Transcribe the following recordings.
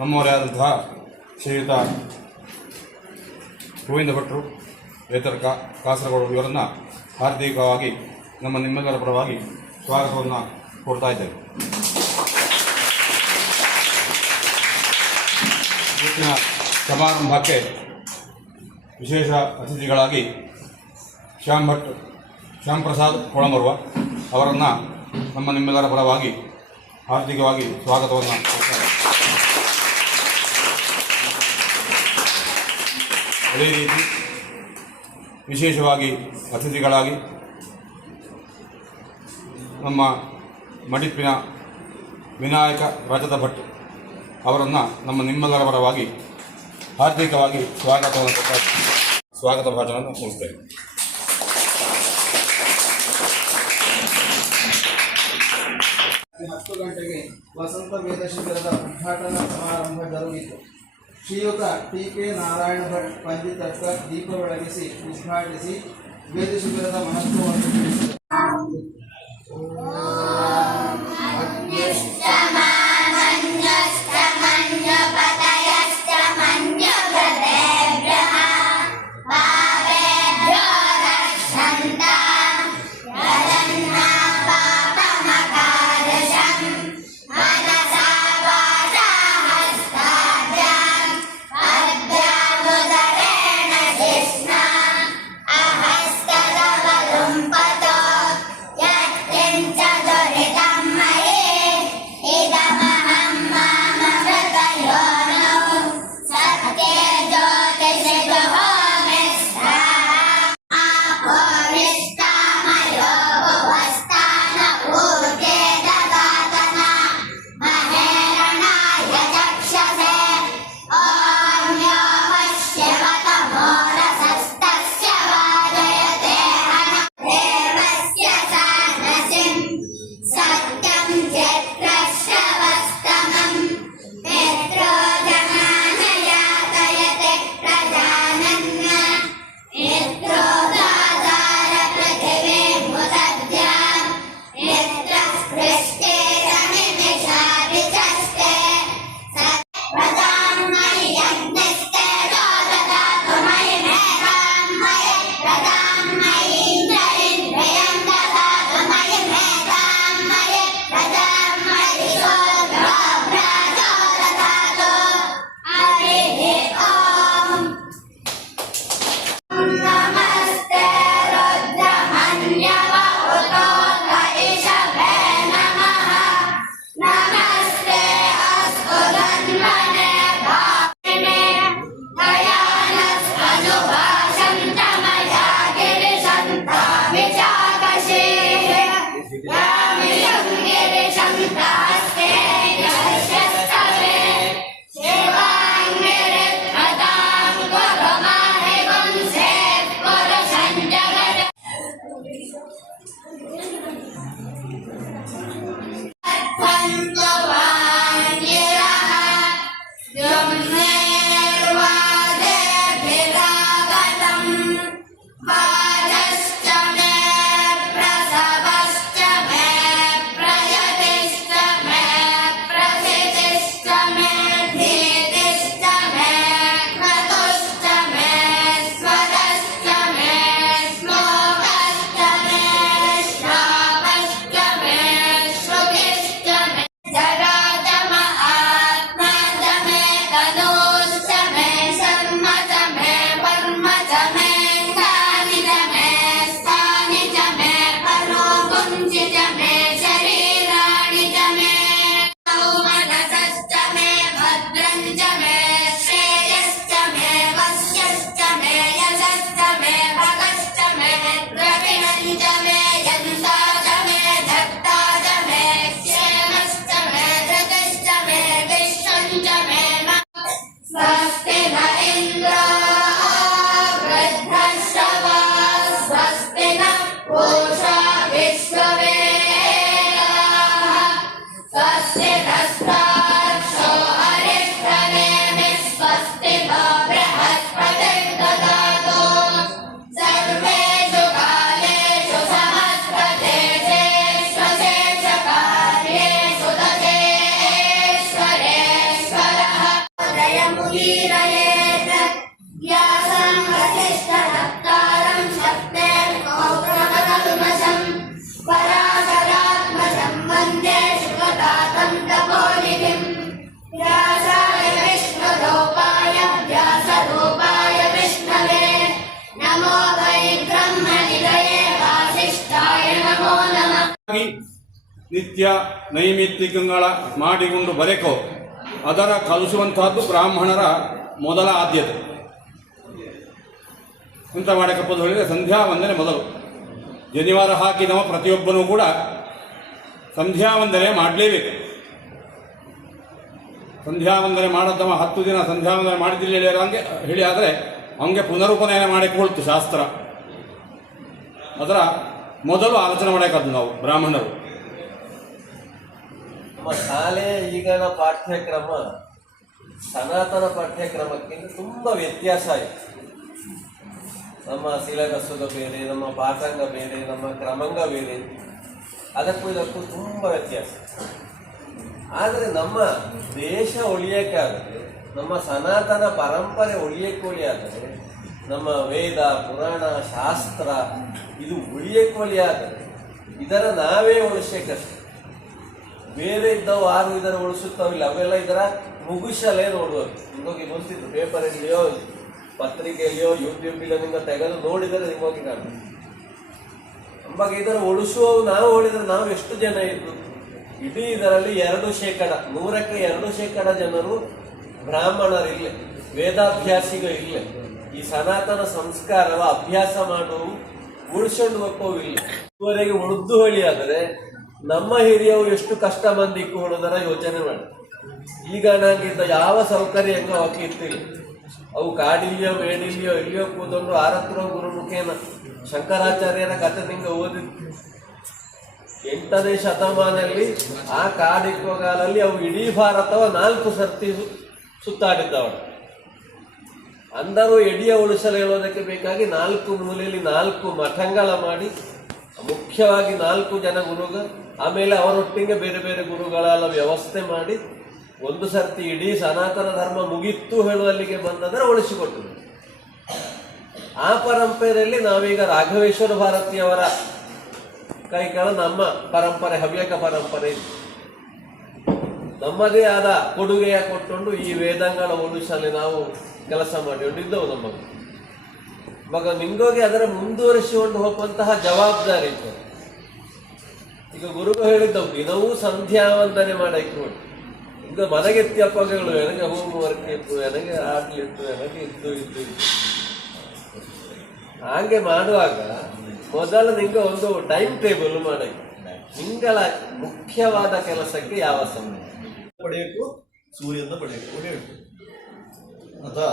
ನಮ್ಮವರೇ ಆದಂತಹ ಶ್ರೀಯುತ ಗೋವಿಂದ ಭಟ್ರು ಏತರ್ಕ ಕಾಸರಗೋಡು ಇವರನ್ನು ಹಾರ್ದಿಕವಾಗಿ ನಿಮ್ಮೆಲ್ಲರ ಪರವಾಗಿ ಸ್ವಾಗತವನ್ನು ಕೊಡ್ತಾ ಇದ್ದೇವೆ. ಇವತ್ತಿನ ಸಮಾರಂಭಕ್ಕೆ ವಿಶೇಷ ಅತಿಥಿಗಳಾಗಿ ಶ್ಯಾಮ್ ಪ್ರಸಾದ್ ಕೊಳಮರುವ ಅವರನ್ನು ನಿಮ್ಮೆಲ್ಲರ ಪರವಾಗಿ ಹಾರ್ದಿಕವಾಗಿ ಸ್ವಾಗತವನ್ನು ಕೊಡ್ತಾರೆ. ಅದೇ ರೀತಿ ವಿಶೇಷವಾಗಿ ಅತಿಥಿಗಳಾಗಿ ನಮ್ಮ ಮಡಿಪಿನ ವಿನಾಯಕ ರಜತ ಭಟ್ ಅವರನ್ನು ನಿಮ್ಮೆಲ್ಲರ ಪರವಾಗಿ ಹಾರ್ದಿಕವಾಗಿ ಸ್ವಾಗತ ಭಾಷಣವನ್ನು ಮುಗಿಸ್ತೇವೆ. ಹತ್ತು ಗಂಟೆಗೆ ವಸಂತ ವೇದ ಶಿಬಿರದ ಉದ್ಘಾಟನಾ ಸಮಾರಂಭ ಜರುಗಿತು. ಶ್ರೀಯುತ ಟಿ.ಕೆ. ನಾರಾಯಣ ಭಟ್ ಪಂಡಿತರ್ಕ ದೀಪ ಬೆಳಗಿಸಿ ಉದ್ಘಾಟಿಸಿ ವೇದ ಶಿಬಿರದ ಮಹತ್ವವನ್ನು ತಿಳಿಸಿದರು. Cha ನಿತ್ಯ ನೈಮಿತ್ತಿಕಗಳ ಮಾಡಿಕೊಂಡು ಬರೆಕೋ ಅದರ ಕಲಿಸುವಂತಹದ್ದು ಬ್ರಾಹ್ಮಣರ ಮೊದಲ ಆದ್ಯತೆ. ಎಂತ ಮಾಡಬೇಕಪ್ಪ ಅಂತ ಹೇಳಿದರೆ ಸಂಧ್ಯಾ ವಂದನೆ ಮೊದಲು. ಜನಿವಾರ ಹಾಕಿದವ ಪ್ರತಿಯೊಬ್ಬನೂ ಕೂಡ ಸಂಧ್ಯಾ ವಂದನೆ ಮಾಡಲೇಬೇಕು. ಸಂಧ್ಯಾ ವಂದನೆ ಮಾಡದವ 10 ದಿನ ಸಂಧ್ಯಾ ವಂದನೆ ಮಾಡಿದ್ದಿಲ್ಲ ಹಂಗೆ ಹೇಳಿ ಆದರೆ ಅವನಿಗೆ ಪುನರುಪನಯನ ಮಾಡಿಕೊಳ್ತು ಶಾಸ್ತ್ರ. ಅದರ ಮೊದಲು ಆಲೋಚನೆ ಮಾಡಬೇಕಾದ್ದು ನಾವು ಬ್ರಾಹ್ಮಣರು. ನಮ್ಮ ಶಾಲೆಯ ಈಗಿನ ಪಾಠ್ಯಕ್ರಮ ಸನಾತನ ಪಾಠ್ಯಕ್ರಮಕ್ಕಿಂತ ತುಂಬ ವ್ಯತ್ಯಾಸ ಆಯಿತು. ನಮ್ಮ ಸಿಲೆಬಸ್ಸುಗ ಬೇರೆ, ನಮ್ಮ ಪಾಠಾಂಗ ಬೇರೆ, ನಮ್ಮ ಕ್ರಮಾಂಗ ಬೇರೆ, ಅದಕ್ಕೂ ಇದಕ್ಕೂ ತುಂಬ ವ್ಯತ್ಯಾಸ. ಆದರೆ ನಮ್ಮ ದೇಶ ಉಳಿಯೋಕ್ಕಾದರೆ, ನಮ್ಮ ಸನಾತನ ಪರಂಪರೆ ಉಳಿಯೋಕ್ಕಾದರೆ, ನಮ್ಮ ವೇದ ಪುರಾಣ ಶಾಸ್ತ್ರ ಇದು ಉಳಿಯೋಕ್ಕಾದರೆ ಇದರ ನಾವೇ ಉಳಿಸಬೇಕಷ್ಟೆ. ಬೇರೆ ಇದ್ದವು ಯಾರು ಇದರ ಉಳಿಸುತ್ತಾವಿಲ್ಲ, ಅವೆಲ್ಲ ಇದರ ಮುಗಿಸಲೇ ನೋಡುವುದು. ನಿಮಗೆ ಗೊತ್ತಿತ್ತು, ಪೇಪರಲ್ಲಿಯೋ ಪತ್ರಿಕೆಯಲ್ಲಿಯೋ ಯೂಟ್ಯೂಬ್ ನಿಮಗೆ ತೆಗೆದು ನೋಡಿದರೆ ನಿಮಗೆ ಕಾಣ್ತದೆ. ನಮಗೆ ಇದರ ಉಳಿಸುವವು ನಾವು ಹೇಳಿದರೆ ನಾವು ಎಷ್ಟು ಜನ ಇದ್ದು, ಇಡೀ ಇದರಲ್ಲಿ 2%, 100ಕ್ಕೆ 2% ಜನರು ಬ್ರಾಹ್ಮಣರಿಲ್ಲ, ವೇದಾಭ್ಯಾಸಿಗಳಿಲ್ಲ. ಈ ಸನಾತನ ಸಂಸ್ಕಾರವ ಅಭ್ಯಾಸ ಮಾಡುವು ಉಳಿಸ್ಕೊಂಡು ಹೋಗುವಿಲ್ಲ. ಇದುವರೆಗೆ ಉಳಿದು ಹೊಳಿಯಾದರೆ ನಮ್ಮ ಹಿರಿಯವರು ಎಷ್ಟು ಕಷ್ಟ ಬಂದಿಕ್ಕು ಹೇಳೋದರ ಯೋಚನೆ ಮಾಡಿ. ಈಗ ನನಗಿದ್ದ ಯಾವ ಸೌಕರ್ಯ ಹೆಂಗೋ ಅವಕ್ಕೆ ಇರ್ತಿಲ್ಲ. ಅವು ಕಾಡಿಲ್ಯೋ ಮೇಡಿಲ್ಯೋ ಇಲ್ಲಿಯೋ ಕೂತ್ಕೊಂಡು ಆರತ್ರ ಗುರುಮುಖೇನ ಶಂಕರಾಚಾರ್ಯರ ಕಥೆ ನಿಂಗೆ ಓದಿದ್ದು 8ನೇ ಶತಮಾನದಲ್ಲಿ. ಆ ಕಾಡಿಕ್ಕೋಗಾಲಲ್ಲಿ ಅವು ಇಡೀ ಭಾರತವ 4 ಸರ್ತಿ ಸುತ್ತಾಡಿದ್ದವಳು. ಅಂದರೂ ಎಡಿಯ ಉಳಿಸಲು ಹೇಳೋದಕ್ಕೆ ಬೇಕಾಗಿ 4 ಮೂಲೆಯಲ್ಲಿ 4 ಮಠಂಗಳ ಮಾಡಿ, ಮುಖ್ಯವಾಗಿ 4 ಜನ ಗುರುಗಳು, ಆಮೇಲೆ ಅವರೊಟ್ಟಿಗೆ ಬೇರೆ ಬೇರೆ ಗುರುಗಳೆಲ್ಲ ವ್ಯವಸ್ಥೆ ಮಾಡಿ ಒಂದು ಸರ್ತಿ ಇಡೀ ಸನಾತನ ಧರ್ಮ ಮುಗಿತ್ತು ಹೇಳುವಲ್ಲಿಗೆ ಬಂದರೆ ಉಳಿಸಿಕೊಟ್ಟರು. ಆ ಪರಂಪರೆಯಲ್ಲಿ ನಾವೀಗ ರಾಘವೇಶ್ವರ ಭಾರತಿಯವರ ಕೈಗಳ ನಮ್ಮ ಪರಂಪರೆ, ಹವ್ಯಕ ಪರಂಪರೆ ಇದೆ. ನಮ್ಮದೇ ಆದ ಕೊಡುಗೆಯ ಕೊಟ್ಟುಕೊಂಡು ಈ ವೇದಗಳ ಉಳಿಸಲು ನಾವು ಕೆಲಸ ಮಾಡಿಕೊಂಡಿದ್ದವು. ಮಗ ನಿಂಗೋಗಿ ಅದರ ಮುಂದುವರಿಸಿಕೊಂಡು ಹೋಗುವಂತಹ ಜವಾಬ್ದಾರಿ ಇತ್ತು. ಈಗ ಗುರುಗಳು ಹೇಳಿದ್ದವು, ದಿನವೂ ಸಂಧ್ಯಾ ವಂದನೆ ಮಾಡಕ್ಕೆ ನೋಡಿ. ಈಗ ಮನೆಗೆತ್ತಿಯಪ್ಪಗಳು ನನಗೆ ಹೋಮ್ ವರ್ಕ್ ಇತ್ತು, ನನಗೆ ಆಡ್ಲಿತ್ತು, ನನಗೆ ಇದ್ದು ಹಾಗೆ ಮಾಡುವಾಗ ಮೊದಲು ನಿಂಗೆ ಒಂದು ಟೈಮ್ ಟೇಬಲ್ ಮಾಡಕ್ಕೆ, ನಿಂಗಳ ಮುಖ್ಯವಾದ ಕೆಲಸಕ್ಕೆ ಯಾವ ಸಮಯ ಪಡೆಯಬೇಕು, ಸೂರ್ಯನ ಪಡೆಯಬೇಕು ಹೇಳ್ತು ಅಥವಾ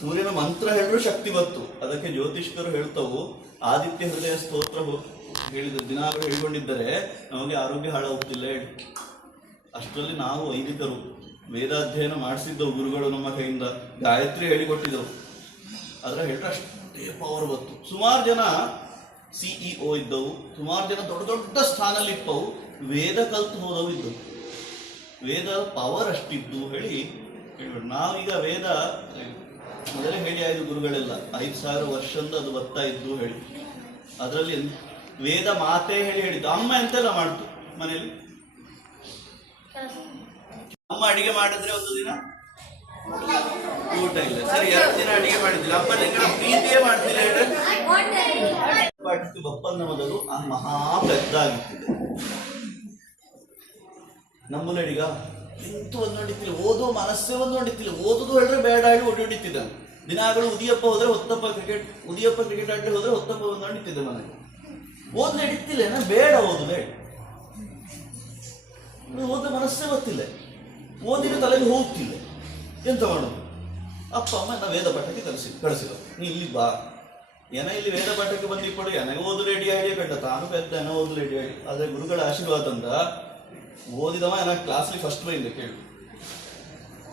ಸೂರ್ಯನ ಮಂತ್ರ ಹೇಳಿದ್ರು ಶಕ್ತಿ ಬತ್ತು. ಅದಕ್ಕೆ ಜ್ಯೋತಿಷ್ಕರು ಹೇಳ್ತವು, ಆದಿತ್ಯ ಹೃದಯ ಸ್ತೋತ್ರ ಹೇಳಿದ ದಿನಾಗಳು ಹೇಳಿಕೊಂಡಿದ್ದರೆ ನಮಗೆ ಆರೋಗ್ಯ ಹಾಳಾಗುತ್ತಿಲ್ಲ ಹೇಳಿ. ಅಷ್ಟರಲ್ಲಿ ನಾವು ವೈದಿಕರು ವೇದಾಧ್ಯಯನ ಮಾಡಿಸಿದ್ದವು, ಗುರುಗಳು ನಮ್ಮ ಕೈಯಿಂದ ಗಾಯತ್ರಿ ಹೇಳಿಕೊಟ್ಟಿದ್ದವು. ಅದರ ಹೇಳಿದ್ರೆ ಅಷ್ಟೇ ಪವರ್ ಬತ್ತು. ಸುಮಾರು ಜನ CEO ಇದ್ದವು, ಸುಮಾರು ಜನ ದೊಡ್ಡ ದೊಡ್ಡ ಸ್ಥಾನಲ್ಲಿ ಇಪ್ಪವು, ವೇದ ಕಲ್ತು ಹೋದವು ಇದ್ದವು. ವೇದ ಪವರ್ ಅಷ್ಟಿದ್ದು ಹೇಳಿ ಹೇಳ್ಬಿಟ್ಟು ನಾವೀಗ ವೇದ ಮೊದಲೇ ಹೇಳಿ ಆಯ್ತು ಗುರುಗಳೆಲ್ಲ 5000 ವರ್ಷದಿಂದ ಅದು ಬರ್ತಾ ಇದ್ದು ಹೇಳಿ. ಅದರಲ್ಲಿ ವೇದ ಮಾತೇ ಹೇಳಿದ್ದು. ಅಮ್ಮ ಎಂತೆಲ್ಲ ಮಾಡ್ತು ಮನೆಯಲ್ಲಿ. ಅಮ್ಮ ಅಡಿಗೆ ಮಾಡಿದ್ರೆ ಒಂದು ದಿನ ಊಟ ಇಲ್ಲ, ಸರಿ 2 ದಿನ ಅಡಿಗೆ ಮಾಡಿದ್ದಿಲ್ಲ. ಅಮ್ಮ ನಿಂಗಳ ಪ್ರೀತಿಯೇ ಮಾಡ್ತಿಲ್ಲ ಹೇಳಿ. ಬಪ್ಪನ್ನ ಮೊದಲು ಆ ಮಹಾ ಪೆದ್ದ ಆಗಿತ್ತಿದೆ. ನಮ್ಮಲ್ಲೀಗ ಎಂತೂ ಒಂದು ನೋಡಿತ್ತಿಲ್ಲ, ಓದೋ ಮನಸ್ಸೇ ಒಂದು ನೋಡಿತ್ತಿಲ್ಲ. ಓದುದು ಹೇಳಿದ್ರೆ ಬೇಡ ಹೇಳಿ ಹೊಡಿತಿದ್ದ. ದಿನಾಗಳು ಉದಿಯಪ್ಪ ಹೋದ್ರೆ ಉದಿಯಪ್ಪ ಕ್ರಿಕೆಟ್ ಆಡಿ ಹೋದ್ರೆ ಹೊತ್ತಪ್ಪ ಒಂದು ನೋಡಿತ್ತಿದ್ದೆ ಮನೆಗೆ. ಓದ್ ನಡೀತಿಲ್ಲ, ಬೇಡ ಓದು ಬೇಡ, ಓದ ಮನಸ್ಸೇ ಗೊತ್ತಿಲ್ಲ, ಓದಿನ ತಲೆಗೆ ಹೋಗ್ತಿಲ್ಲ. ಎಂತ ಮಾಡೋದು? ಅಪ್ಪ ಅಮ್ಮ ನಾವು ವೇದ ಪಾಠಕ್ಕೆ ಕಳಿಸಿದ್ರು, ನೀ ಇಲ್ಲಿ ಬಾ, ಏನ ಇಲ್ಲಿ ವೇದ ಪಾಠಕ್ಕೆ ಬಂದಿಕೊಡು, ನನಗೆ ಓದು ರೆಡಿ ಆಗಿ ಬೇಡ, ತಾನು ಪೆದ್ದ ಏನ ಓದು ರೆಡಿ ಆಗಿ. ಆದ್ರೆ ಗುರುಗಳ ಆಶೀರ್ವಾದ ಅಂತ ಓದಿದವ ಏನ ಕ್ಲಾಸ್ಲಿ ಫಸ್ಟ್ ಬೈಂದ ಕೇಳಿ.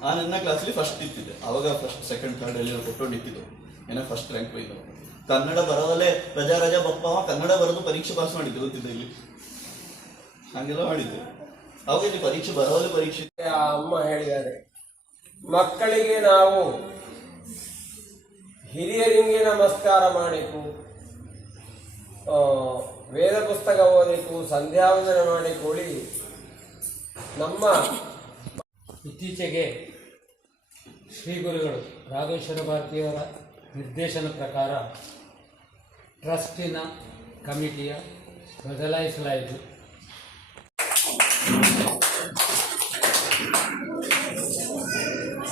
ನನ್ನ ಕ್ಲಾಸ್ಲಿ ಫಸ್ಟ್ ಇತ್ತಿದ್ದೆ ಅವಾಗ, ಫಸ್ಟ್ ಸೆಕೆಂಡ್ ಥರ್ಡ್ ಎಲ್ಲ ಕೊಟ್ಟುಕೊಂಡು ಇತ್ತಿದ್ದು, ಏನೋ ಫಸ್ಟ್ ರ್ಯಾಂಕ್ ಬೈದವ. ಕನ್ನಡ ಬರೋದಲ್ಲೇ ರಜಾ ಬಪ್ಪವ ಕನ್ನಡ ಬರೋದು ಪರೀಕ್ಷೆ ಪಾಸ್ ಮಾಡಿದ್ದೆ, ಗೊತ್ತಿದ್ದೆ ಇಲ್ಲಿ ಹಾಗೆಲ್ಲ ಮಾಡಿದ್ದೆ. ಅವಾಗ ಇಲ್ಲಿ ಪರೀಕ್ಷೆ ಬರೋದೇ ಪರೀಕ್ಷೆ. ಅಮ್ಮ ಹೇಳಿದ್ದಾರೆ, ಮಕ್ಕಳಿಗೆ ನಾವು ಹಿರಿಯರಿಗೆ ನಮಸ್ಕಾರ ಮಾಡಬೇಕು, ವೇದ ಪುಸ್ತಕ ಓದಬೇಕು, ಸಂಧ್ಯಾವಂದನೆ ಮಾಡಿಕೊಳ್ಳಿ. ನಮ್ಮ ಇತ್ತೀಚೆಗೆ ಶ್ರೀ ಗುರುಗಳು ರಾಘವೇಶ್ವರ ಭಾರತಿಯವರ ನಿರ್ದೇಶನ ಪ್ರಕಾರ ಟ್ರಸ್ಟಿನ ಕಮಿಟಿಯ ಬದಲಾಯಿಸಲಾಯಿತು.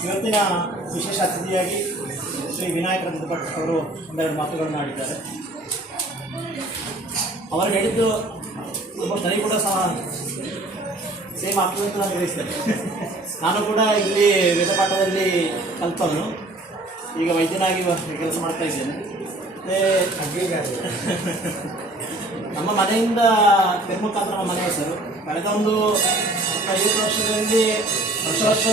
ಇವತ್ತಿನ ವಿಶೇಷ ಅತಿಥಿಯಾಗಿ ಶ್ರೀ ವಿನಾಯಕ ಭಟ್ ಅವರು ಒಂದೆರಡು ಮಾತುಗಳನ್ನು ಆಡಿದ್ದಾರೆ. ಅವರು ಹೇಳಿದ್ದು ನನಗೆ ಕೂಡ ಸಹ ಸೇಮ್ ಆಗ್ತದೆ ಅಂತ ನಾನು ಗ್ರಹಿಸ್ತೇನೆ. ನಾನು ಕೂಡ ಇಲ್ಲಿ ವೇದಪಾಠದಲ್ಲಿ ಕಲ್ತವನು, ಈಗ ವೈದ್ಯನಾಗಿ ಕೆಲಸ ಮಾಡ್ತಾ ಇದ್ದೇನೆ. ಮತ್ತು ನಮ್ಮ ಮನೆಯಿಂದ ತಿರುಮುಖ ಅಂತ ನಮ್ಮ ಮನೆ ಹೆಸರು. ಕಳೆದ ಒಂದು 50 ವರ್ಷದಲ್ಲಿ ವರ್ಷ